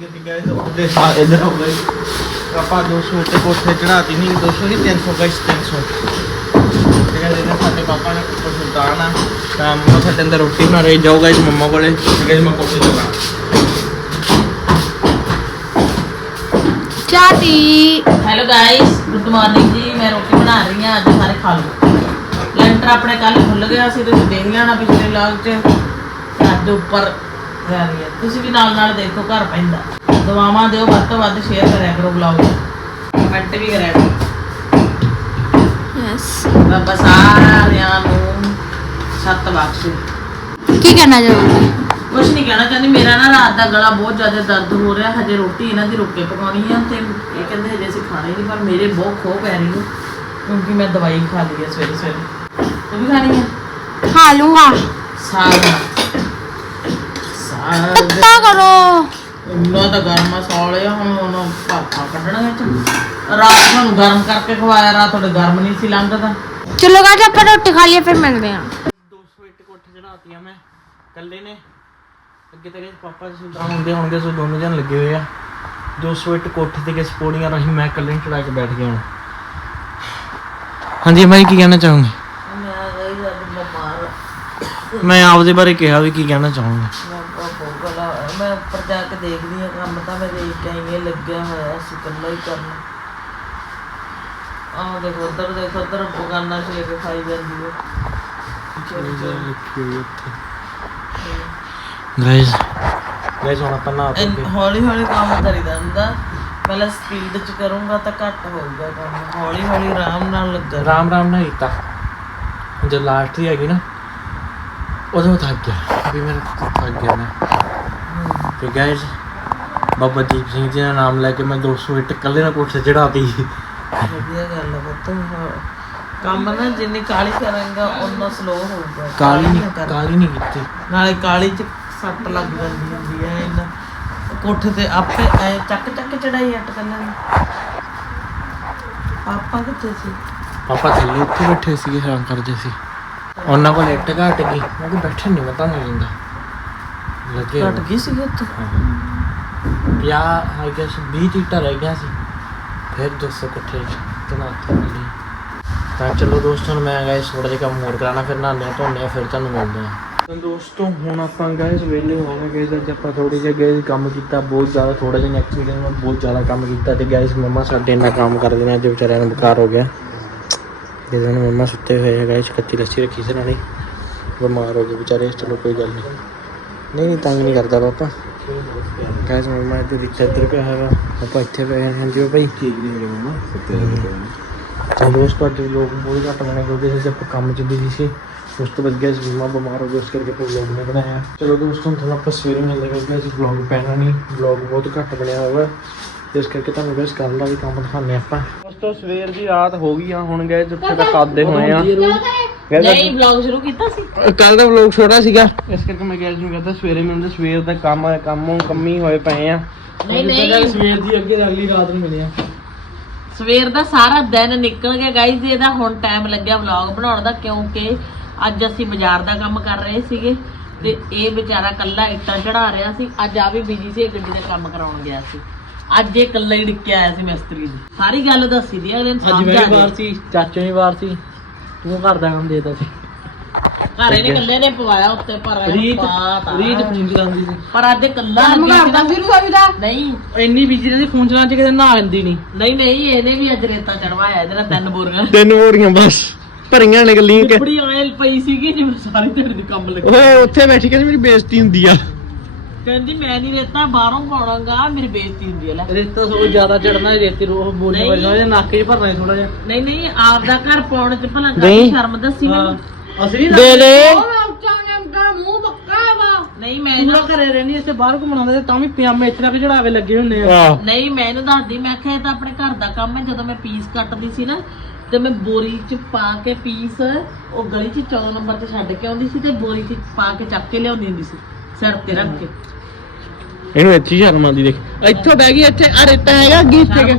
ਲੱਗੇ ਤੇ ਗਏ ਉਹਦੇ ਸਾਹ ਇਧਰ ਹੋ ਗਏ ਆਪਾਂ 200 ਉੱਤੇ ਕੋਠੇ ਚੜਾਤੀ ਨਹੀਂ 200 ਹੀ 300 ਗਾਇਸ 300 ਤੇ ਕਹਿੰਦੇ ਨੇ ਸਾਡੇ ਪਾਪਾ ਨੇ ਉੱਪਰ ਸੁਲਤਾਨ ਆ ਤਾਂ ਮੰਮਾ ਸਾਡੇ ਅੰਦਰ ਰੋਟੀ ਬਣਾ ਰਹੀ ਜਾਓ ਗਾਇਸ ਮੰਮਾ ਕੋਲੇ ਤੇ ਗਾਇਸ ਮੈਂ ਕੋਠੇ ਤੇ ਜਾਣਾ ਚਾਟੀ ਹੈਲੋ ਗਾਇਸ ਗੁੱਡ ਮਾਰਨਿੰਗ ਜੀ ਮੈਂ ਰੋਟੀ ਬਣਾ ਰਹੀ ਹਾਂ ਅੱਜ ਸਾਰੇ ਖਾ ਲਓ ਲੈਂਟਰ ਆਪਣੇ ਕੱਲ ਖੁੱਲ ਗਿਆ ਸੀ ਤੁਸੀਂ ਦੇਖ ਲੈਣਾ ਪਿਛਲੇ ਵਲੌਗ 'ਚ ਤੇ ਅੱਜ ਉੱਪਰ ਜਾ ਰਹੀ ਹੈ ਤੁਸੀਂ ਵੀ ਨਾਲ ਨਾਲ ਦੇਖੋ ਘਰ ਪੈਂਦਾ ਦੁਆਵਾਂ ਦਿਓ ਵੱਧ ਤੋਂ ਵੱਧ ਸ਼ੇਅਰ ਕਰਿਆ ਕਰੋ ਵਲੌਗ ਕਮੈਂਟ ਵੀ ਕਰਿਆ ਕਰੋ। ਯੈਸ ਰੱਬ ਸਾਰਿਆਂ ਨੂੰ ਸੱਤ ਬਖਸ਼ੇ। ਕੀ ਕਰਨਾ ਚਾਹੋਗੇ? ਕੁਛ ਨਹੀਂ ਕਹਿਣਾ ਚਾਹੁੰਦੀ ਮੇਰਾ ਨਾ ਰਾਤ ਦਾ ਗਲਾ ਬਹੁਤ ਜ਼ਿਆਦਾ ਦਰਦ ਹੋ ਰਿਹਾ ਹਜੇ ਰੋਟੀ ਇਹਨਾਂ ਦੀ ਰੁੱਕ ਪਕਾਉਣੀ ਆ ਤੇ ਇਹ ਕਹਿੰਦੇ ਹਜੇ ਅਸੀਂ ਖਾਣੀ ਨਹੀਂ ਪਰ ਮੇਰੇ ਬਹੁਤ ਖੋ ਪੈ ਰਹੀ ਹੈ ਕਿਉਂਕਿ ਮੈਂ ਦਵਾਈ ਖਾ ਲਈ ਹੈ ਸਵੇਰੇ ਸਵੇਰੇ। ਤੂੰ ਵੀ ਖਾਣੀ ਹੈ ਖਾ ਲੂੰਗਾ। ਸਾਗ ਸਾਗ ਪੱਤਾ ਕਰੋ। ਇੰਨਾ ਤਾਂ ਗਰਮ ਮਸਾਲੇ ਆ ਹੁਣ ਉਹਨਾਂ ਭਾਪਾ ਕੱਢਣਾ ਵਿੱਚ। ਰਾਤ ਨੂੰ ਗਰਮ ਕਰਕੇ ਖਵਾਇਆ ਰਾਤ ਤੁਹਾਡੇ ਗਰਮ ਨਹੀਂ ਸੀ ਲੰਘਦਾ। ਚਲੋ ਗਾਇਸ ਆਪਾਂ ਰੋਟੀ ਖਾ ਲਈਏ ਫਿਰ ਮਿਲਦੇ ਹਾਂ। 200 ਇੱਟ ਕੋਠੇ ਚੜਾਤੀਆਂ ਮੈਂ ਇਕੱਲੇ ਨੇ। ਅੱਗੇ ਤੇਰੇ ਪਾਪਾ ਜੀ ਸੁਲਤਾਨ ਹੁੰਦੇ ਹੋਣਗੇ ਸੋ ਦੋਨੋਂ ਜਣ ਲੱਗੇ ਹੋਏ ਆ। 200 ਇੱਟ ਕੋਠੇ ਤੇ ਕਿਸ ਪੌੜੀਆਂ ਰਹੀ ਮੈਂ ਇਕੱਲੇ ਨੂੰ ਚੜਾ ਕੇ ਬੈਠ ਗਿਆ ਹੁਣ। ਹਾਂਜੀ ਮੈਂ ਕੀ ਕਹਿਣਾ ਚਾਹੂੰਗੀ? ਮੈਂ ਆਪਦੇ ਬਾਰੇ ਕਿਹਾ ਵੀ ਕੀ ਕਹਿਣਾ ਚਾਹੂੰਗਾ ਮੈਂ ਬਹੁਤ ਗਲਾ ਮੈਂ ਉੱਪਰ ਜਾ ਕੇ ਦੇਖਦੀ ਆ ਕੰਮ ਤਾਂ ਮੈਂ ਦੇਖ ਕੇ ਆਈ ਇਹ ਲੱਗਿਆ ਹੋਇਆ ਸੀ ਇਕੱਲਾ ਹੀ ਕਰਨਾ ਆਹ ਦੇਖੋ ਉਧਰ ਦੇਖੋ ਉਧਰ ਬਗਾਨਾ ਛੇ ਕੇ ਖਾਈ ਜਾਂਦੀ ਹੈ। ਗਾਇਸ ਗਾਇਸ ਹੁਣ ਆਪਾਂ ਨਾ ਹੌਲੀ ਹੌਲੀ ਕੰਮ ਕਰੀਦਾ ਹੁੰਦਾ ਪਹਿਲਾਂ ਸਪੀਡ ਚ ਕਰੂੰਗਾ ਤਾਂ ਘੱਟ ਹੋਊਗਾ ਕੰਮ। ਹੌਲੀ ਹੌਲੀ ਆਰਾਮ ਨਾਲ ਲੱਗਾ ਰਾਮ ਰਾਮ ਨਾਲ ਕੀਤਾ। ਜਦ ਲਾਸਟ ਹੀ ਹੈਗੀ ਨਾ ਉਦੋਂ ਥੱਕ ਗਿਆ। ਵੀ ਮੇਰਾ ਥੱਕ ਗਿਆ ਮੈਂ। ਤੇ ਗਾਇਸ ਬਾਬਾ ਦੀਪ ਸਿੰਘ ਜੀ ਦਾ ਨਾਮ ਲੈ ਕੇ ਮੈਂ 200 ਇੱਟ ਇਕੱਲੇ ਨਾਲ ਕੋਠੇ ਚੜਾਤੀ ਵਧੀਆ ਗੱਲ ਹੈ ਹਾਂ। ਕੰਮ ਨਾ ਜਿੰਨੀ ਕਾਲੀ ਕਰਾਂਗਾ ਉਨਾ ਸਲੋ ਹੋਊਗਾ। ਕਾਲੀ ਨਹੀਂ ਕਰ। ਕਾਲੀ ਨਹੀਂ ਕੀਤੀ। ਨਾਲੇ ਕਾਲੀ ਚ ਸੱਟ ਲੱਗ ਜਾਂਦੀ ਹੁੰਦੀ ਹੈ ਇਹਨਾਂ। ਕੋਠੇ ਤੇ ਆਪੇ ਐ ਚੱਕ ਚੱਕ ਚੜਾਈ ਅੱਟ ਕੰਨਾਂ ਨੂੰ ਪਾਪਾ ਕਿੱਥੇ ਸੀ? ਪਾਪਾ ਥੱਲੇ ਉੱਥੇ ਬੈਠੇ ਸੀਗੇ ਹੈਰਾਨ ਕਰਦੇ ਸੀ। ਉਹਨਾਂ ਕੋਲ ਇੱਟ ਘਟ ਗਈ। ਮੈਂ ਕਿ ਬੈਠੇ ਨਹੀਂ ਪਤਾ ਨਹੀਂ ਜਾਂਦਾ ਲੱਗੇ ਘਟ ਗਈ ਸੀ ਉੱਥੇ? ਪਿਆ ਆਈ ਗੈਸ 20 ਟੀਟਾ ਰਹਿ ਗਿਆ ਸੀ। ਫਿਰ 200 ਇਕੱਠੇ ਤਨਾਤੇ ਮਿਲੀ ਤਾਂ ਚਲੋ ਦੋਸਤੋ ਮੈਂ ਗਾਇਸ ਥੋੜਾ ਜਿਹਾ ਕੰਮ ਹੋਰ ਕਰਾਣਾ ਫਿਰ ਨਹਾਉਂਦੇ ਹਾਂ ਧੋਨੇ ਆ ਫਿਰ ਤੁਹਾਨੂੰ ਮਿਲਦੇ ਆ ਤਾਂ ਦੋਸਤੋ ਹੁਣ ਆਪਾਂ ਗਾਇਸ ਵੇਲੇ ਹੋ ਗਏ ਗਾਇਸ ਅੱਜ ਆਪਾਂ ਥੋੜੀ ਜਿਹੀ ਗਾਇਸ ਕੰਮ ਕੀਤਾ ਬਹੁਤ ਜ਼ਿਆਦਾ ਥੋੜਾ ਜਿਹਾ ਐਕਚੁਅਲੀ ਮੈਂ ਬਹੁਤ ਜ਼ਿਆਦਾ ਕੰਮ ਕੀਤਾ ਤੇ ਗਾਇਸ ਮੰਮਾ ਸਾਡੇ ਇੰਨਾ ਕੰਮ ਕਰਦੇ ਨੇ ਅੱਜ ਵਿਚਾਰਿਆਂ ਨੂੰ ਬੁਖਾਰ ਹੋ ਗਿਆ। ਜਿਹਦੇ ਨਾਲ ਮੰਮਾ ਸੁੱਤੇ ਹੋਏ ਆ ਗਾਇਸ ਕੱਚੀ ਲੱਸੀ ਰੱਖੀ ਸੀ ਨਾਲੇ ਬਿਮਾਰ ਹੋ ਗਏ ਵਿਚਾਰੇ ਚਲੋ ਕੋਈ ਗੱਲ ਨਹੀਂ। ਨਹੀਂ ਨਹੀਂ ਤੰਗ ਨਹੀਂ ਕਰਦਾ ਪਾਪਾ। ਗਾਇਸ ਮੰਮਾ ਇੱਧਰ ਵਿੱਚ ਇੱਧਰ ਪਿਆ ਹੈਗਾ। ਆਪਾਂ ਇੱਥੇ ਪਏ ਹਾਂ ਹਾਂਜੀ ਉਹ ਭਾਈ। ਠੀਕ ਨਹੀਂ ਹੈਗੇ ਮੰਮਾ ਸੁੱਤੇ ਤਾਂ ਦੋਸਤੋ ਅੱਜ ਲੋਕ ਬਹੁਤ ਘੱਟ ਬਣੇ ਕਿਉਂਕਿ ਅਸੀਂ ਆਪਾਂ ਕੰਮ 'ਚ ਬਿਜ਼ੀ ਸੀ ਉਸ ਤੋਂ ਬਾਅਦ ਗੈਸ ਮੰਮਾ ਬਿਮਾਰ ਹੋ ਗਏ ਉਸ ਕਰਕੇ ਆਪਾਂ ਵਲੌਗ ਨਹੀਂ ਬਣਾਇਆ। ਚਲੋ ਦੋਸਤੋ ਤੁਹਾਨੂੰ ਆਪਾਂ ਸਵੇਰੇ ਮਿਲਦੇ ਹਾਂ ਕਿਉਂਕਿ ਅਸੀਂ ਵਲੌਗ ਪੈਣਾ ਨਹੀਂ ਵਲੌਗ ਬਹੁਤ ਘੱਟ ਬਣਿਆ ਹੋਇਆ। ਇਸ ਕਰਕੇ ਤੁਹਾਨੂੰ ਗੈਸ ਕੱਲ੍ਹ ਦਾ ਵੀ ਕੰਮ ਦਿਖਾਉਂਦੇ ਆਪਾਂ। ਦੋਸਤੋ ਸਵੇਰ ਦੀ ਰਾਤ ਹੋ ਗਈ ਆ ਹੁਣ ਗਏ ਜਿੱਥੇ ਤੱਕ ਆਦੇ ਹੋਏ ਆ। ਨਹੀਂ ਵਲੌਗ ਸ਼ੁਰੂ ਕੀਤਾ ਸੀ। ਕੱਲ ਦਾ ਵਲੌਗ ਛੋਟਾ ਸੀਗਾ। ਇਸ ਕਰਕੇ ਮੈਂ ਗੈਸ ਨੂੰ ਕਹਿੰਦਾ ਸਵੇਰੇ ਮਿਲਦੇ ਸਵੇਰ ਦਾ ਕੰਮ ਕੰਮੋਂ ਕੰਮੀ ਹੋਏ ਪਏ ਆ। ਨਹੀਂ ਨਹੀਂ। ਸਵੇਰ ਦੀ ਅੱਗੇ ਅਗਲੀ ਰਾਤ ਨੂੰ ਮਿਲਿਆ ਸਵੇਰ ਦਾ ਸਾਰਾ ਦਿਨ ਨਿਕਲ ਗਿਆ ਗਾਈਜ਼ ਇਹਦਾ ਹੁਣ ਟਾਈਮ ਲੱਗਿਆ ਵਲੌਗ ਬਣਾਉਣ ਦਾ ਕਿਉਂਕਿ ਅੱਜ ਅਸੀਂ ਬਾਜ਼ਾਰ ਦਾ ਕੰਮ ਕਰ ਰਹੇ ਸੀਗੇ ਤੇ ਇਹ ਵਿਚਾਰਾ ਕੱਲਾ ਇੱਟਾਂ ਚੜਾ ਰਿਹਾ ਸੀ। ਅੱਜ ਆ ਵੀ ਬਿਜ਼ੀ ਸੀ ਇਹ ਗੱਡੀ ਦਾ ਕੰਮ ਕਰਾਉਣ ਗਿਆ ਸੀ। ਅੱਜ ਇਹ ਕੱਲਾ ਹੀ ਡਿੱਕਿਆ ਆਇਆ ਸੀ ਮਿਸਤਰੀ ਦੀ ਸਾਰੀ ਗੱਲ ਦੱਸੀ ਦੀ ਅਗਲੇ ਨੂੰ ਸਮਝ ਮੈਂ ਆ ਵੀ ਬਾਹਰ ਗਈ। ਸੀ ਚਾਚੇ ਵੀ ਬਾਹਰ ਸੀ ਤੂੰ ਘਰ ਦਾ ਕੰਮ ਦੇਤਾ ਸੀ ਘਰ ਇਹਨੇ ਕੱਲੇ ਨੇ ਪਵਾਇਆ ਉੱਤੇ ਪਰ ਰੀਤ ਪਾਤਾ। ਰੀਤ ਫੋਨ ਚਲਾਉਂਦੀ ਸੀ। ਪਰ ਅੱਜ ਕੱਲਾ ਕਰਦਾ ਫਿਰ ਨਹੀਂ। ਇੰਨੀ ਬਿਜ਼ੀ ਰਹਿੰਦੀ ਫੋਨ ਚਲਾਉਣ ਚ ਕਿਤੇ ਨਾ ਆਉਂਦੀ ਨਹੀਂ ਨਹੀਂ ਨਹੀਂ ਇਹਨੇ ਵੀ ਅੱਜ ਰੇਤਾ ਚੜਵਾਇਆ ਇਹਦੇ ਨਾਲ ਤਿੰਨ ਬੋਰੀਆਂ। ਤਿੰਨ ਬੋਰੀਆਂ ਬਸ ਭਰੀਆਂ ਨੇ ਗੱਲੀਆਂ ਕਿ ਬੜੀ ਆਇਲ ਪਈ ਸੀਗੀ ਜਿਵੇਂ ਸਾਰੀ ਦਿਹਾੜੀ ਦੀ ਕੰਮ ਲੱਗੀ। ਓਏ ਉੱਥੇ ਬੈਠ ਕੇ ਮੇਰੀ ਬੇਇੱਜ਼ਤੀ ਹੁੰਦੀ ਆ। ਕਹਿੰਦੀ ਮੈਂ ਨਹੀਂ ਰੇਤਾ ਬਾਹਰੋਂ ਪਾਉਣਾਗਾ ਮੇਰੀ ਬੇਇੱਜ਼ਤੀ ਹੁੰਦੀ ਹੈ ਲੈ। ਰੇਤਾ ਸੋ ਜ਼ਿਆਦਾ ਚੜਨਾ ਰੇਤੀ ਰੋਹ ਬੋਲਣੇ ਨਹੀਂ। ਵਜਣਾ ਜਾਂ ਨੱਕ 'ਚ ਭਰਨਾ ਥੋੜਾ ਜਿਹਾ। ਨਹੀਂ ਨਹੀਂ ਆਪ ਦਾ ਘਰ ਪਾਉਣ ਚ ਭਲਾ ਨਹੀਂ। ਕਾਹਦੀ ਸ਼ਰਮ ਦੱਸੀ ਮੈਨੂੰ? ਅਸਲੀ ਦੇ ਲੈ ਨਹੀਂ ਮੈਂ ਪੂਰਾ ਇਹਨੂੰ ਘਰੇ ਰਹਿਣੀ ਇੱਥੇ ਬਾਹਰ ਘੁੰਮਣਾ ਤੇ ਤਾਂ ਵੀ ਪਜਾਮੇ ਇੱਥੇ ਤੱਕ ਚੜਾਵੇ ਲੱਗੇ ਹੁੰਦੇ ਆ। ਨਹੀਂ ਮੈਂ ਇਹਨੂੰ ਦੱਸਦੀ ਮੈਂ ਕਿਹਾ ਇਹ ਤਾਂ ਆਪਣੇ ਘਰ ਦਾ ਕੰਮ ਹੈ ਜਦੋਂ ਮੈਂ ਪੀਸ ਕੱਟਦੀ ਸੀ ਨਾ ਤੇ ਮੈਂ ਬੋਰੀ ਚ ਪਾ ਕੇ ਪੀਸ ਉਹ ਗਲੀ ਚ 14 ਨੰਬਰ ਤੇ ਛੱਡ ਕੇ ਆਉਂਦੀ ਸੀ ਤੇ ਬੋਰੀ ਚ ਪਾ ਕੇ ਚੱਕ ਕੇ ਲਿਆਉਂਦੀ ਹੁੰਦੀ ਸੀ। ਸਿਰ ਤੇ ਰੱਖ ਕੇ। ਇਹਨੂੰ ਇੱਥੇ ਹੀ ਸ਼ਰਮ ਆਉਂਦੀ ਦੇਖ। ਇੱਥੋਂ ਬਹਿ ਗਈ ਇੱਥੇ ਆ ਰੇਤਾ ਹੈਗਾ ਅੱਗੇ ਇੱਥੇ ਸ਼ਰਮ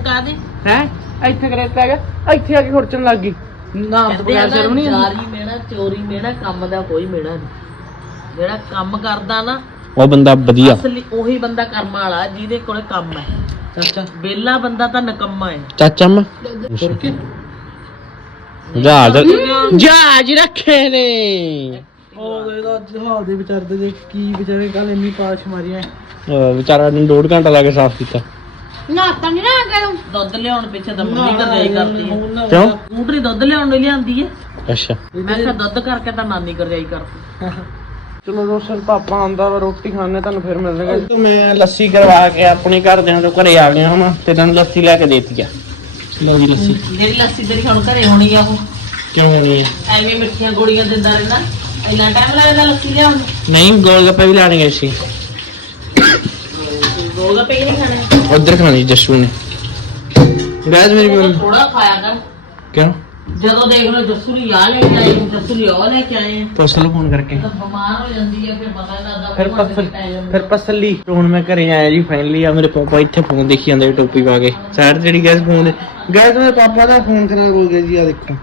ਹੈ? ਇੱਥੇ ਕਿ ਰੇਤਾ ਹੈਗਾ ਇੱਥੇ ਆ ਕੇ ਖੁਰਚਣ ਲੱਗ ਗਈ। ਨਾ ਬਗੈਰ ਸ਼ਰਮ ਨਹੀਂ ਆਉਂਦੀ। ਜਾਰੀ ਮੇਣਾ ਚੋਰੀ ਮੇਣਾ ਕੰਮ ਦਾ ਕੋਈ ਮੇਣਾ ਨਹੀਂ। ਜਿਹੜਾ ਕੰਮ ਕਰਦਾ ਨਾ ਉਹ ਬੰਦਾ ਵਧੀਆ। ਅਸਲੀ ਉਹੀ ਬੰਦਾ ਕਰਮ ਵਾਲਾ ਜਿਹਦੇ ਕੋਲੇ ਕੰਮ ਹੈ। ਚਾਚਾ। ਵਿਹਲਾ ਬੰਦਾ ਤਾਂ ਨਕੰਮਾ ਹੈ। ਚਾਚਾ ਮੈਂ ਜਹਾਜ਼ ਜਹਾਜ਼ ਰੱਖੇ ਨੇ। ਉਹ ਇਹਦਾ ਜਹਾਜ਼ ਦੇ ਵਿਚਾਰਦੇ ਦੇ ਕੀ ਵਿਚਾਰੇ ਕੱਲ ਇੰਨੀ ਪਾਸ਼ ਮਾਰੀਆਂ ਅਹ ਵਿਚਾਰਾ ਨੇ ਡੋਢ ਘੰਟਾ ਲਾ ਕੇ ਸਾਫ਼ ਕੀਤਾ। ਨਾ ਤਾਂ ਨਹੀਂ ਨਾ ਕਰੂੰ ਦੁੱਧ ਲਿਆਉਣ ਪਿੱਛੇ ਤਾਂ ਮੰਮੀ ਕਰਜਾਈ ਕਰਦੀ ਹੈ ਕਿਉਂ? ਸਕੂਟਰੀ ਦੁੱਧ ਲਿਆਉਣ ਨੂੰ ਲਿਆਂਦੀ ਹੈ ਅੱਛਾ। ਮੈਂ ਕਿਹਾ ਦੁੱਧ ਕਰਕੇ ਤਾਂ ਨਾਨੀ ਕਰਜਾਈ ਕਰਦੀ ਚਲੋ ਦੋਸਤੋ ਪਾਪਾ ਆਂਦਾ ਵਾ ਰੋਟੀ ਖਾਣੇ ਤੁਹਾਨੂੰ ਫਿਰ ਮਿਲਣਗੇ ਮੈਂ ਲੱਸੀ ਕਰਵਾ ਕੇ ਆਪਣੇ ਘਰਦਿਆਂ ਤੋਂ ਘਰੇ ਆ ਗਿਆ ਹਾਂ ਤੇ ਤੁਹਾਨੂੰ ਲੱਸੀ ਲੈ ਕੇ ਦੇਤੀ ਆ। ਲਓ ਜੀ ਲੱਸੀ। ਜਿਹੜੀ ਲੱਸੀ ਤੇਰੀ ਹੁਣ ਘਰੇ ਹੋਣੀ ਆ ਉਹ। ਕਿਉਂ ਨਹੀਂ ਐਵੇਂ ਮਿੱਠੀਆਂ ਗੋਲੀਆਂ ਦਿੰਦਾ ਰਹਿੰਦਾ। ਇੰਨਾ ਟਾਈਮ ਲੱਗਦਾ ਲੱਸੀ ਲਿਆਉਣ ਨੂੰ? ਨਹੀਂ ਗੋਲ ਗੱਪੇ ਵੀ ਲਾਣੇ ਗਏ ਸੀ। ਗੋਲਗੱਪੇ ਹੀ ਨਹੀਂ ਖਾਣੇ? ਉਧਰ ਖਾਣੀ ਜੱਸੂ ਨੇ। ਗੈਸ ਮੇਰੀ ਵੀ ਥੋੜਾ ਖਾਇਆ ਕਰ। ਕਿਉਂ? ਜਦੋਂ ਦੇਖ ਲਓ ਜੱਸੂ ਲਈ ਆ ਲੈ ਕੇ ਆਏ ਜੱਸੂ ਲਈ ਉਹ ਲੈ ਕੇ ਆਏ ਪੁੱਛ ਲਓ ਫੋਨ ਕਰਕੇ। ਤਾਂ ਬਿਮਾਰ ਹੋ ਜਾਂਦੀ ਹੈ ਫਿਰ ਪਤਾ ਨਹੀਂ ਲੱਗਦਾ ਫਿਰ ਉਹ ਹੱਥ ਪਸਲ ਪੈ ਜਾਂਦਾ। ਫਿਰ ਪਸਲੀ। ਹੁਣ ਮੈਂ ਘਰੇ ਆਇਆ ਜੀ ਫਾਈਨਲੀ ਆ ਮੇਰੇ ਪਾਪਾ ਇੱਥੇ ਫੋਨ ਦੇਖੀ ਜਾਂਦੇ ਟੋਪੀ ਪਾ ਕੇ। ਸਾਈਡ ਤੇ ਜਿਹੜੀ ਗੈਸ ਫੋਨ ਗੈਸ ਮੇਰੇ ਪਾਪਾ ਦਾ ਫੋਨ ਖਰਾਬ ਹੋ ਗਿਆ ਜੀ ਆ ਦੇਖੋ।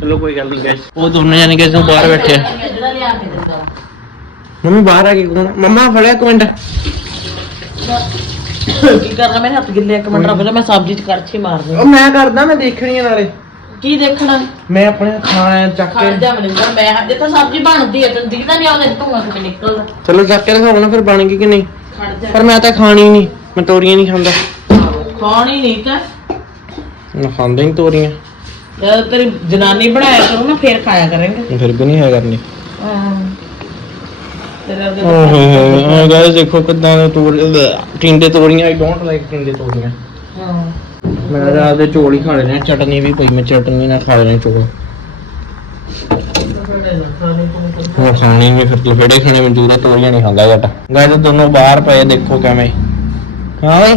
ਚਲੋ ਕੋਈ ਗੱਲ ਨਹੀਂ ਗੈਸ ਉਹ ਦੋਨੇ ਜਾਨੇ ਗੈਸ ਬਾਹਰ ਬੈਠੇ ਆ। ਜਿਹੜਾ ਲਿਆ ਕੇ ਦਿੰਦਾ ਵਾ। ਮੰਮੀ ਬਾਹਰ ਆ ਕੇ ਕੌਣ ਮੰਮਾ ਫੜਿਆ ਇੱਕ ਮਿੰਟ। ਕੀ ਕਰਨਾ ਮੇਰੇ ਹੱਥ ਗਿੱਲੇ ਇੱਕ ਮਿੰਟ ਜਾ ਮੈਂ ਸਬਜ਼ੀ ਚ ਕੜਛੀ ਮਾਰਨੀ ਉਹ ਮੈਂ ਕਰਦਾ ਮੈਂ ਦੇਖਣੀ ਆ ਨਾਲੇ। ਕੀ ਦੇਖਣਾ? ਮੈਂ ਆਪਣੇ ਖਾਣਾ ਚੱਕ ਖੜ ਕੇ ਜਾ ਮਨਿੰਦਰ ਮੈਂ ਹਜੇ ਤਾਂ ਸਬਜ਼ੀ ਬਣਦੀ ਹੈ ਤੈਨੂੰ ਦਿਖਦਾ ਨਹੀਂ ਆਉਂਦਾ ਧੂਆਂ ਕਿਵੇਂ ਨਿਕਲਦਾ। ਚਲੋ ਚੱਕ ਕੇ ਦਿਖਾਉਣਾ ਫਿਰ ਬਣ ਗਈ ਕਿ ਨਹੀਂ। ਖੜ ਜਾ। ਪਰ ਮੈਂ ਤਾਂ ਖਾਣੀ ਨਹੀਂ ਮੈਂ ਤੋਰੀਆਂ ਨਹੀਂ ਖਾਂਦਾ। ਖਾਣੀ ਨਹੀਂ ਤਾਂ। ਮੈਂ ਖਾਂਦਾ ਹੀ ਨੀ ਤੋਰੀਆਂ। ਜਦ ਤੇਰੀ ਜਨਾਨੀ ਬਣਾਇਆ ਕਰੂ ਨਾ ਫੇਰ ਖਾਇਆ ਕਰਾਂਗੇ। ਫਿਰ ਵੀ ਨਹੀਂ ਹੈ ਕਰਨੀ। ਤੇਰੇ ਅੱਗੇ ਹੋ ਗਾਇਸ ਦੇਖੋ ਕਿਦਾਂ ਦੇ ਤੋੜ ਟਿੰਡੇ ਤੋਰੀਆਂ ਆਈ ਡੋਂਟ ਲਾਈਕ ਟਿੰਡੇ ਤੋਰੀਆਂ ਹਾਂ। ਮੈਂ ਚੋਲ ਹੀ ਖਾ ਲੈਣੇ ਆ, ਚਟਨੀ ਵੀ ਪਈ ਮੈਂ ਚਟਨੀ ਨਾਲ ਖਾ ਲੈਣੇ ਚੋਲ। ਹੋਰ ਖਾਣੀ ਵੀ ਫਿਰ ਲਫੇੜੇ ਖਾਣੇ ਮਨਜ਼ੂਰ ਆ ਤੋਰੀਆਂ ਨਹੀਂ ਖਾਂਦਾ ਜੱਟ ਗਾਇਸ ਦੋਨੋਂ ਬਾਹਰ ਪਏ ਦੇਖੋ ਕਿਵੇਂ। ਹਾਂ। ਓਏ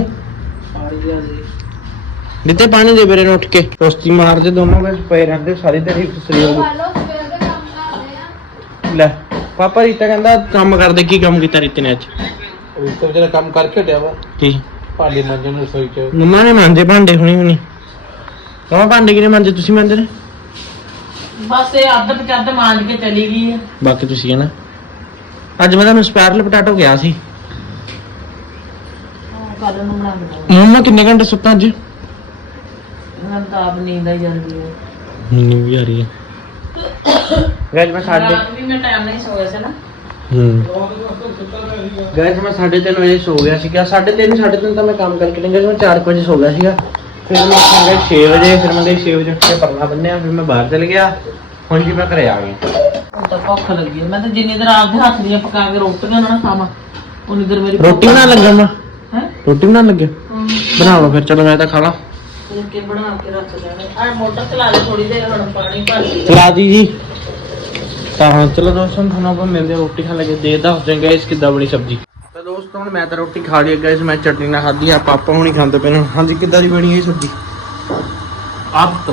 ਦਿੱਤੇ ਪਾਣੀ ਦੇ ਬਰੇ ਨੂੰ ਉੱਠ ਕੇ। ਸੁਸਤੀ ਮਾਰਦੇ ਦੋਨੋਂ ਵਿੱਚ ਪਏ ਰਹਿੰਦੇ ਸਾਰੀ ਦਿਹਾੜੀ ਸਰੀਰ ਲੈ ਪਾਪਾ ਰੀਤਾ ਕਹਿੰਦਾ ਕੰਮ ਕਰਦੇ ਕੀ ਕੰਮ ਕੀਤਾ ਰੀਤੇ ਨੇ ਅੱਜ? ਉਹ ਤਾਂ ਜਿਹੜਾ ਕੰਮ ਕਰਕੇ ਹਟਿਆ ਵਾ। ਕੀ? ਭਾਂਡੇ ਮਾਂਜਣ ਨੂੰ ਰਸੋਈ ਚ। ਮੰਮਾ ਨੇ ਮਾਂਜੇ ਭਾਂਡੇ ਹੁਣੀ ਹੁਣੀ। ਕਹਾਂ ਭਾਂਡੇ ਕਿਨੇ ਮਾਂਜੇ ਤੁਸੀਂ ਮਾਂਜੇ ਨੇ? ਬਸ ਇਹ ਅੱਧ ਪਚੱਧ ਮਾਂਜ ਕੇ ਚਲੀ ਗਈ ਹੈ ਬਾਕੀ ਤੁਸੀਂ ਹੈ ਨਾ। ਅੱਜ ਮੈਂ ਤੁਹਾਨੂੰ ਸਪੈਰਲ ਪਟਾਟੋ ਗਿਆ ਸੀ। ਕੱਲ ਨੂੰ ਬਣਾ ਕੇ ਮੰਮਾ ਕਿੰਨੇ ਘੰਟੇ ਸੁੱਤਾ ਅੱਜ? ਮੈਂ ਤਾਂ ਆਪ ਨੀਂਦ ਆਈ ਜਾਂਦੀ ਹੈ। ਮੈਨੂੰ ਵੀ ਆ ਰਹੀ ਹੈ। ਗੈਜ ਮੈਂ ਸਾਡੇ ਰਾਤ ਵੀ ਮੈਂ ਟਾਈਮ ਨਹੀਂ ਸੋਇਆ ਸੀ ਨਾ। ਹੂੰ। ਗੈਜ ਮੈਂ 3:30 ਵਜੇ ਸੋ ਗਿਆ ਸੀਗਾ। 3:30 3:30 ਤਾਂ ਮੈਂ ਕੰਮ ਕਰਕੇ ਲੰਘਿਆ ਸੀ। ਮੈਂ 4 ਵਜੇ ਸੋ ਗਿਆ ਸੀਗਾ। ਫਿਰ ਮੈਂ ਉੱਠਿਆ 6 ਵਜੇ ਫਿਰ ਮੈਂ 6 ਵਜੇ ਉੱਠ ਕੇ ਪਰਨਾ ਬੰਨਿਆ। ਫਿਰ ਮੈਂ ਬਾਹਰ ਚਲ ਗਿਆ। ਹੁਣ ਜੀ ਮੈਂ ਘਰੇ ਆ ਗਿਆ। ਹੁਣ ਤਾਂ ਭੁੱਖ ਲੱਗੀ ਹੈ। ਮੈਂ ਤਾਂ ਜਿੰਨੀ ਦੇਰ ਆਪਦੇ ਹੱਥ ਦੀਆਂ ਪਕਾ ਕੇ ਰੋਟੀਆਂ ਨਾ ਖਾਵਾਂ ਉਨੀ ਦੇਰ ਮੇਰੀ ਰੋਟੀ ਬਣਾ ਲੱਗਾ। ਮੈਂ? ਹੈ? ਰੋਟੀ ਬਣਾ ਲੱਗੇ ਬਣਾ ਲਓ ਫਿਰ ਚਲੋ ਮੈਂ ਤਾਂ ਖਾ ਲਾਂ। ਕੇ ਬਣਾ ਕੇ ਰੱਖ ਦੇਣੇ। ਆ ਮੋਟਰ ਚਲਾ ਦੇ ਥੋੜੀ ਦੇਰ ਹੁਣ ਪਾਣੀ ਭਰ ਲਈ ਚਲਾ ਦੀ ਜੀ। ਤਾਂ ਹਾਂ ਚਲੋ ਦੋਸਤੋ ਤੁਹਾਨੂੰ ਆਪਾਂ ਮਿਲਦੇ ਹਾਂ ਰੋਟੀ ਖਾਣ ਲੱਗੇ ਦੇ ਦੱਸ ਦਿਆਂਗੇ ਇਸ ਕਿੱਦਾਂ ਬਣੀ ਸਬਜ਼ੀ। ਤਾਂ ਦੋਸਤੋ ਹੁਣ ਮੈਂ ਤਾਂ ਰੋਟੀ ਖਾ ਲਈ ਗਾਇਸ ਮੈਂ ਚਟਨੀ ਨਾਲ ਖਾਧੀ ਆ ਪਾਪਾ ਹੁਣੀ ਖਾਂਦੇ ਪਏ ਨੇ ਹਾਂਜੀ ਕਿੱਦਾਂ ਦੀ ਬਣੀ ਇਹ ਸਬਜ਼ੀ? ਆਪ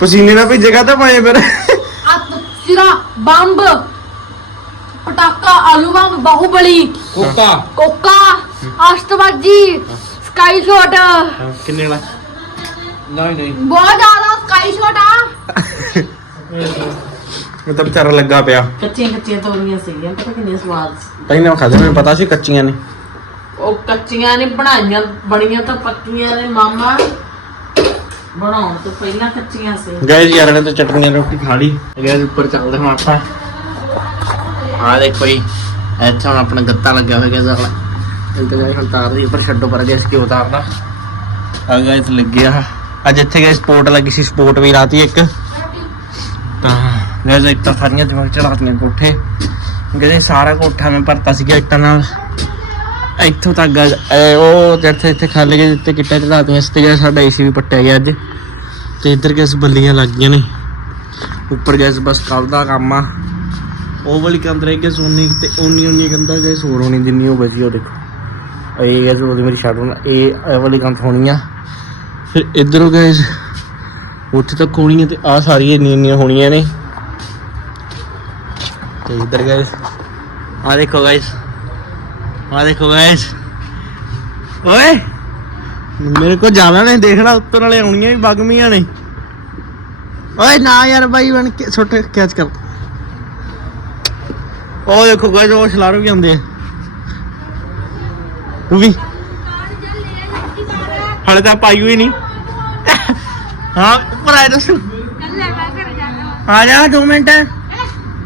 ਪਸੀਨੇ ਨਾਲ ਭਿੱਜੇਗਾ ਤਾਂ ਪਾਏ ਫਿਰ। ਅੱਤ ਸਿਰਾ ਬੰਬ ਪਟਾਕਾ ਆਲੂ ਬੰਬ ਬਾਹੂਬਲੀ। ਕੋਕਾ। ਕੋਕਾ ਅਸ਼ਤਵਾਜੀ ਸਕਾਈ ਸ਼ਾਟ। ਕਿੰਨੇ ਵਾਲਾ? ਨਹੀਂ ਨਹੀਂ। ਬਹੁਤ ਜ਼ਿਆਦਾ ਸਕਾਈ ਸ਼ਾਟ ਆ। ਮੈਂ ਤਾਂ ਵਿਚਾਰਾ ਲੱਗਾ ਪਿਆ। ਕੱਚੀਆਂ ਕੱਚੀਆਂ ਤੋਰੀਆਂ ਸੀਗੀਆਂ ਪਤਾ ਕਿੰਨੀਆਂ ਸਵਾਦ ਸੀ। ਪਹਿਲਾਂ ਮੈਂ ਖਾਦੇ ਮੈਨੂੰ ਪਤਾ ਸੀ ਕੱਚੀਆਂ ਨੇ। ਉਹ ਕੱਚੀਆਂ ਨੇ ਬਣਾਈਆਂ ਬਣੀਆਂ ਤਾਂ ਪੱਕੀਆਂ ਨੇ ਮਾਮਾ। ਬਣਾਉਣ ਤੋਂ ਪਹਿਲਾਂ ਕੱਚੀਆਂ ਸੀ। ਗਾਇਸ ਯਾਰ ਨੇ ਤਾਂ ਚਟਨੀ ਨਾਲ ਰੋਟੀ ਖਾ ਲਈ। ਗਾਇਸ ਉੱਪਰ ਚੱਲਦੇ ਹਾਂ ਆਪਾਂ। ਆ ਦੇਖੋ ਜੀ ਇੱਥੇ ਹੁਣ ਆਪਣਾ ਗੱਤਾ ਲੱਗਿਆ ਹੋਇਆ ਗਾਇਸ ਆਲਾ ਇੰਤੇ ਗਾਇਸ ਹੁਣ ਤਾਰ ਦੀ ਉੱਪਰ ਛੱਡੋ ਪਰ ਗਾਇਸ ਕਿਉਂ ਉਤਾਰਦਾ ਆ ਗਾਇਸ ਲੱਗਿਆ। ਅੱਜ ਇੱਥੇ ਗਏ ਸਪੋਰਟ ਲੱਗੀ ਸੀ ਸਪੋਰਟ ਵੀ ਰਾਤੀ ਇੱਕ। ਤਾਂ ਗਾਇਸ ਇੱਕ ਤਾਂ ਸਾਰੀਆਂ ਦਿਮਾਗ ਚੜਾਤੀਆਂ ਕੋਠੇ। ਗਾਇਸ ਸਾਰਾ ਕੋਠਾ ਮੈਂ ਭਰਤਾ ਸੀਗਾ ਇੱਟਾਂ ਨਾਲ। ਇੱਥੋਂ ਤੱਕ ਉਹ ਜਿੱਥੇ ਇੱਥੇ ਖਾਲੀ ਜਿਹੇ ਉੱਤੇ ਕਿੱਟਾਂ ਚੜਾਤੀਆਂ ਇਸ ਤੇ ਗਾਇਸ ਸਾਡਾ ਏਸੀ ਵੀ ਪੱਟਿਆ ਗਿਆ ਅੱਜ। ਤੇ ਇੱਧਰ ਗੈਸ ਬੱਲੀਆਂ ਲੱਗ ਗਈਆਂ ਨੇ। ਉੱਪਰ ਗੈਸ ਬਸ ਕੱਲ ਦਾ ਕੰਮ ਆ। ਉਹ ਵਾਲੀ ਕੰਧ ਰਹਿ ਗਈ ਸੋਨੀ ਤੇ ਓਨੀ ਉਨੀ ਕੰਧਾ ਗੈਸ ਹੋਰ ਹੋਣੀ ਜਿੰਨੀ ਉਹ ਬਚੀ ਉਹ ਦੇਖੋ। ਇਹ ਗੈਸ ਉਹਦੀ ਮੇਰੀ ਛੱਡ ਹੋਣਾ ਇਹ ਵਾਲੀ ਕੰਧ ਹੋਣੀ ਆ। ਫਿਰ ਇੱਧਰੋਂ ਗੈਸ ਉੱਥੇ ਤੱਕ ਹੋਣੀਆਂ ਤੇ ਆ ਸਾਰੀਆਂ ਇੰਨੀਆਂ ਇੰਨੀਆਂ ਹੋਣੀਆਂ ਨੇ। ਤੇ ਇੱਧਰ ਗੈਸ ਆ ਦੇਖੋ ਗਾਇਸ ਆ ਦੇਖੋ ਗਾਇਸ ਓਏ, ਮੇਰੇ ਕੋ ਜਾਣਾ ਨਹੀਂ ਦੇਖਣਾ ਉੱਤਰ ਵਾਲੇ ਆਉਣੀਆਂ ਵੀ ਬਗਮੀਆਂ ਨੇ। ਓਏ ਨਾ ਯਾਰ ਬਾਈ, ਬਣ ਕੇ ਛੋਟੇ ਕੈਚ ਕਰ। ਉਹ ਦੇਖੋ ਗਾਇਸ ਉਹ ਛਲਾਰੂ ਵੀ ਆਉਂਦੇ ਆ। ਉਹ ਵੀ। ਹਾਲੇ ਤਾਂ ਪਾਈ ਹੋਈ ਨਹੀਂ। ਹਾਂ ਉੱਪਰ ਆਏ ਦੱਸੋ। ਆ ਜਾ 2 ਮਿੰਟ।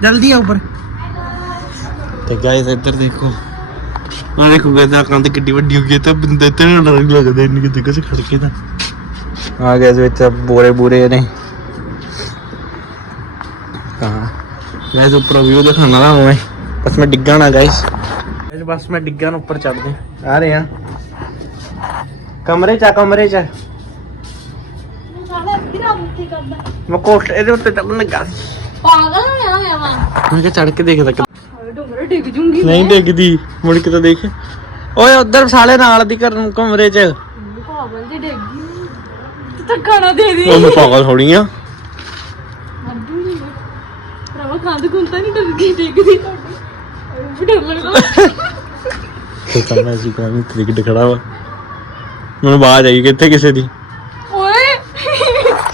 ਜਲਦੀ ਆ ਉੱਪਰ। ਤੇ ਗਾਇਸ ਇੱਧਰ ਦੇਖੋ। ਆ ਦੇਖੋ ਗਾਇਸ ਆ ਕੰਧ ਕਿੱਡੀ ਵੱਡੀ ਹੋ ਗਈ ਹੈ ਤਾਂ ਬੰਦੇ ਤੇ ਨਾ ਡਰ ਲੱਗਦਾ ਇੰਨੀ ਕਿਤੇ ਕਿਸੇ ਖੜਕੇ ਦਾ ਆ ਗਏ ਇਸ ਵਿੱਚ ਬੋਰੇ ਬੂਰੇ ਨੇ। ਕਹਾਂ ਗਾਇਸ ਉੱਪਰ ਵੀਊ ਦਿਖਾਣਾ ਨਾ ਮੈਂ। ਬਸ ਮੈਂ ਡਿੱਗਾ ਨਾ ਗਾਇਸ ਗਾਇਸ ਬਸ ਮੈਂ ਡਿੱਗਾ ਨਾ ਉੱਪਰ ਚੜਦੇ ਆ ਰਹੇ ਆ। ਕਮਰੇ ਚ ਆ, ਕਮਰੇ ਚ ਮੈਂ ਕੋਠ ਇਹਦੇ ਉੱਤੇ ਚੜਨ ਲੱਗਾ ਸੀ। ਪਾਗਲ ਹੋਇਆ ਹੋਇਆ ਵਾ ਮੈਂ ਕਿਹਾ ਚੜ ਕੇ ਦੇਖਦਾ ਕਿ ਡੁੰਗਰ ਡਿੱਗ ਜੂੰਗੀ ਨਹੀਂ ਡਿੱਗਦੀ ਮੁੜ ਕੇ ਤਾਂ ਦੇਖ। ਓਏ ਉਧਰ ਸਾਲੇ ਨਾਲ ਦੀ ਕਰਨ ਕਮਰੇ ਚ। ਪਾਗਲ ਜੀ ਡਿੱਗ ਗਈ। ਤੂੰ ਧੱਕਾ ਦੇ ਦੇ? ਉਹ ਮੈਂ ਪਾਗਲ ਹੋਣੀ ਆ। ਕੁੰਤਾ ਨਹੀਂ ਗਈ ਡਿੱਗਦੀ ਤੁਹਾਡੀ ਮੈਂ ਸੀ ਕ੍ਰਿਕਟ ਖੜਾ ਵਾ। ਮੈਨੂੰ ਬਾਜ ਆਈ ਕਿੱਥੇ ਕਿਸੇ ਦੀ?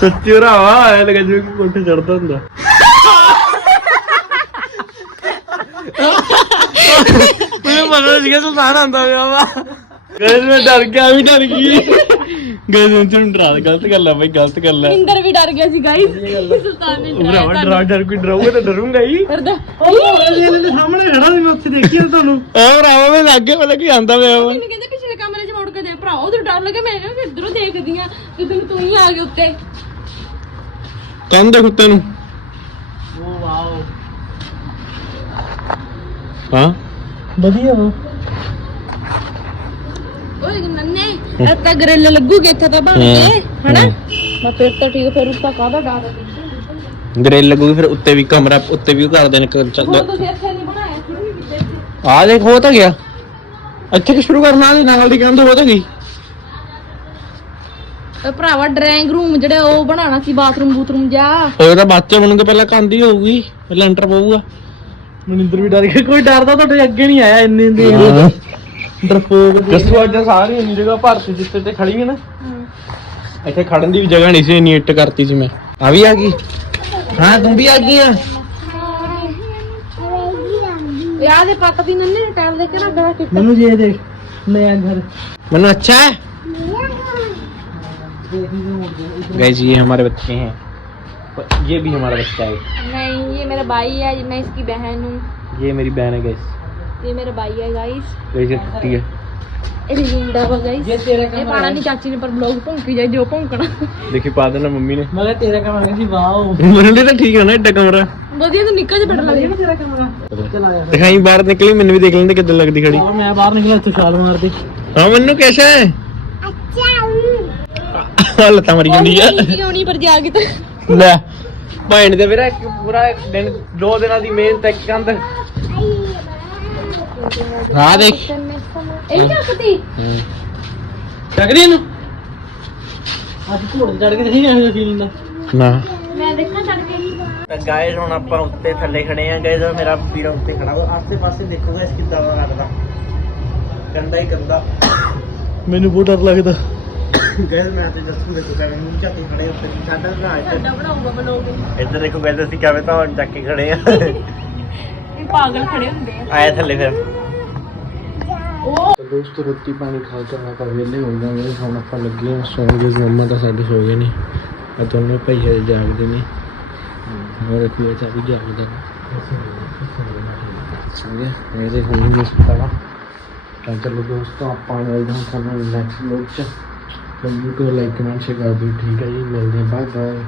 ਸੱਚੀ ਭਰਾਵਾ ਐ ਲੱਗਾ ਜਿਵੇਂ ਕਿ ਕੋਠੇ ਚੜਦਾ ਹੁੰਦਾ। ਮੈਨੂੰ ਪਤਾ ਸੀਗਾ ਸੁਲਤਾਨ ਆਂਦਾ ਪਿਆ ਵਾ। ਗਏ ਮੈਂ ਡਰ ਗਿਆ ਵੀ ਡਰ ਗਈ। ਗਏ ਨੂੰ ਤੈਨੂੰ ਡਰਾ ਦੇ, ਗਲਤ ਗੱਲ ਆ ਬਈ ਗਲਤ ਗੱਲ ਆ। ਇੰਦਰ ਵੀ ਡਰ ਗਿਆ ਸੀ ਗਾਇਸ ਸੁਲਤਾਨ ਨੇ ਭਰਾਵਾ ਡਰਾਇਆ ਡਰਾ ਡਰ ਕੋਈ ਡਰਾਊਗਾ ਤਾਂ ਡਰੂੰਗਾ ਹੀ। ਕਰਦਾ ਸਾਹਮਣੇ ਖੜਾ ਸੀ ਮੈਂ ਉੱਥੇ ਦੇਖੀ ਆ ਤੁਹਾਨੂੰ। ਆ ਭਰਾਵਾ ਮੈਂ ਲੱਗੇ ਮਤਲਬ ਕੀ ਆਂਦਾ ਪਿਆ ਵਾ। ਮੈਨੂੰ ਕਹਿੰਦੇ ਪਿਛਲੇ ਕਮਰੇ 'ਚ ਮੁੜ ਕੇ ਦੇ। ਭਰਾ ਉਧਰ ਡਰ ਲੱਗਾ ਮੈਂ ਕਿਹਾ ਇਧਰੋਂ ਦੇਖਦੀ ਆ ਤੇ ਤੈਨੂੰ ਤੂੰ ਹੀ ਆ ਗਿਆ ਉੱਤੇ। ਕਹਿੰਦਾ ਕੁੱਤੇ ਨੂੰ ਉਹ ਵਾਓ ਹਾਂ? ਵਧੀਆ। ਵਾ ਓਏ ਨੰਨੇ ਇੱਥੇ ਗ੍ਰਿਲ ਲੱਗੂਗੀ ਇੱਥੇ ਤਾਂ ਬਣ ਕੇ ਹਨਾ? ਮੈਂ ਫਿਰ ਤਾਂ ਠੀਕ ਫਿਰ ਉੱਤਾ ਕਾਹਦਾ ਡਰ ਗ੍ਰਿਲ ਲੱਗੂਗੀ ਫਿਰ ਉੱਤੇ ਵੀ ਕਮਰਾ ਉੱਤੇ ਵੀ ਕਰ ਦੇਣ ਤੁਸੀਂ ਇੱਥੇ ਨਹੀਂ ਬਣਾਇਆ। ਆ ਦੇਖ ਹੋ ਤਾਂ ਗਿਆ। ਇੱਥੇ ਕਿ ਸ਼ੁਰੂ ਕਰਨਾ ਦੇ ਨਾਲ ਦੀ ਕੰਧ ਹੋ ਤਾਂ ਗਈ। ਭਰਾਵਾ ਡਰਾਇੰਗ ਰੂਮ ਜਿਹੜਾ ਉਹ ਬਣਾਉਣਾ ਸੀ ਬਾਥਰੂਮ ਬੂਥਰੂਮ ਜਾ ਉਹ ਤਾਂ ਬੱਚੇ ਬਣੂਗੇ ਪਹਿਲਾਂ ਕਾਂਦੀ ਹੋਊਗੀ ਲੈਂਟਰ ਪਊਗਾ। ਮਨਿੰਦਰ ਵੀ ਡਰ ਗਿਆ ਕੋਈ ਡਰਦਾ ਤੁਹਾਡੇ ਅੱਗੇ ਨਹੀਂ ਆਇਆ ਇੰਨੇ ਦੇ ਡਰਪੋਕ ਜਸੂ ਅੱਜ ਸਾਰੀ ਇੰਨੀ ਜਗ੍ਹਾ ਭਰਤੀ ਜਿੱਥੇ ਤੇ ਖੜੀ ਹੈ ਨਾ। ਇੱਥੇ ਖੜਨ ਦੀ ਵੀ ਜਗ੍ਹਾ ਨਹੀਂ ਸੀ ਇੰਨੀ ਇੱਟ ਕਰਤੀ ਸੀ ਮੈਂ। ਆ ਵੀ ਆ ਗਈ। ਹਾਂ ਤੂੰ ਵੀ ਆ ਗਈ ਆ। ਯਾਦ ਹੈ ਨੰਨੇ ਟਾਈਮ ਦੇ ਕੇ ਨਾ ਗੜਾ ਕਿੱਟ। ਮੈਨੂੰ ਜੇ ਦੇਖ ਮੈਂ ਘਰ। ਮੈਨੂੰ ਅੱਛਾ ਹੈ। गए जी ये हमारे बच्चे हैं। ये भी हमारा बच्चा है। नहीं ये मेरा भाई है मैं इसकी बहन हूँ। ये मेरी बहन है गैस ये मेरा भाई है गाइस ठीक है। ਦੇਖੀ ਪਾ ਦੇਣਾ ਮੰਮੀ ਨੇ ਮੈਂ ਕਿਹਾ ਤੇਰਾ ਕਮਰਾ ਸੀ ਵਾਓ ਮੁੰਡੇ ਤਾਂ ਠੀਕ ਹੈ ਨਾ ਏਡਾ ਕਮਰਾ ਵਧੀਆ ਤੂੰ ਨਿੱਕਾ ਜਿਹਾ ਬੈਠ ਲੱਗਦਾ। ਤੇਰਾ ਕਮਰਾ। ਚਲ ਆ ਦਿਖਾਈ ਬਾਹਰ ਨਿਕਲੀ ਮੈਨੂੰ ਵੀ ਦੇਖ ਲੈਂਦੇ ਕਿੱਦਾਂ ਲੱਗਦੀ ਖੜੀ। ਮੈਂ ਬਾਹਰ ਨਿਕਲਿਆ ਇੱਥੋਂ ਛਾਲ ਮਾਰਦੀ। ਹਾਂ ਮੈਨੂੰ ਕਿਹਾ ਹੈ ਲੱਤਾਂ ਮਰੀ ਜਾਂਦੀ ਆ। ਕਿਉਂ ਪਰ ਜਾ ਕੇ ਤਾਂ ਲੈ। ਭੈਣ ਦੇ ਵੀਰੇ ਇੱਕ ਪੂਰਾ ਇੱਕ ਦਿਨ ਦੋ ਦਿਨਾਂ ਦੀ ਮਿਹਨਤ ਇੱਕ ਕੰਧ ਆ ਦੇਖ। ਇਹ ਹੁਣ ਆਪਾਂ ਉੱਤੇ ਥੱਲੇ ਖੜੇ ਆ। ਗਾਇਸ ਮੇਰਾ ਵੀਰਾ ਉੱਤੇ ਖੜਾ ਵਾ। ਆਸੇ ਪਾਸੇ ਦੇਖੋ ਗਾਇਸ ਕਿੱਦਾਂ ਦਾ। ਲੱਗਦਾ ਕੰਦਾ ਹੀ ਕੰਦਾ ਮੈਨੂੰ ਬਹੁਤ ਡਰ ਲੱਗਦਾ। ਗਾਇਸ ਮੈਂ ਤੇ ਜੱਸੂ ਦੇਖੋ ਕਿਵੇਂ ਮੂੰਹ ਚੱਕ ਕੇ ਖੜੇ ਉੱਤੇ ਸਾਡਾ ਨਾ ਸਾਡਾ ਬਣਾਊਗਾ ਬਲੌਗ ਇੱਧਰ ਦੇਖੋ ਗਾਇਸ ਅਸੀਂ ਕਿਵੇਂ ਤਾਂ ਚੱਕ ਕੇ ਖੜੇ ਆ। ਇਹ ਪਾਗਲ ਖੜੇ ਹੁੰਦੇ ਆ। ਆਇਆ ਥੱਲੇ ਫਿਰ। ਉਹ ਦੋਸਤੋ ਰੋਟੀ ਪਾਣੀ ਖਾ ਕੇ ਆਪਾਂ ਵਿਹਲੇ ਹੋ ਗਏ ਹੁਣ ਆਪਾਂ ਲੱਗੇ ਹਾਂ ਸੌਣ ਦੇ ਮੰਮਾ ਤਾਂ ਸਾਡੇ ਸੋ ਗਏ ਨੇ। ਆ ਦੋਨੋਂ ਭਾਈ ਹਜੇ ਜਾਗਦੇ ਨੇ। ਹੋਰ ਇੱਕ ਮੇਰਾ ਵੀ ਜਾਗਦਾ ਸੋ ਗਿਆ ਇਹਦੇ ਹੁਣ ਨਹੀਂ ਸੁੱਤਾ ਤਾਂ ਚਲੋ ਦੋਸਤੋ ਆਪਾਂ ਮਿਲਦੇ ਹਾਂ ਤੁਹਾਨੂੰ ਨੈਕਸਟ ਵਲੋਗ ਚ। ਵੀਡੀਓ ਨੂੰ ਲਾਈਕ ਕਮੈਂਟ ਸ਼ੇਅਰ ਕਰ ਦਿਓ ਠੀਕ ਹੈ ਜੀ ਮਿਲਦੇ ਹਾਂ ਬਾਏ ਬਾਏ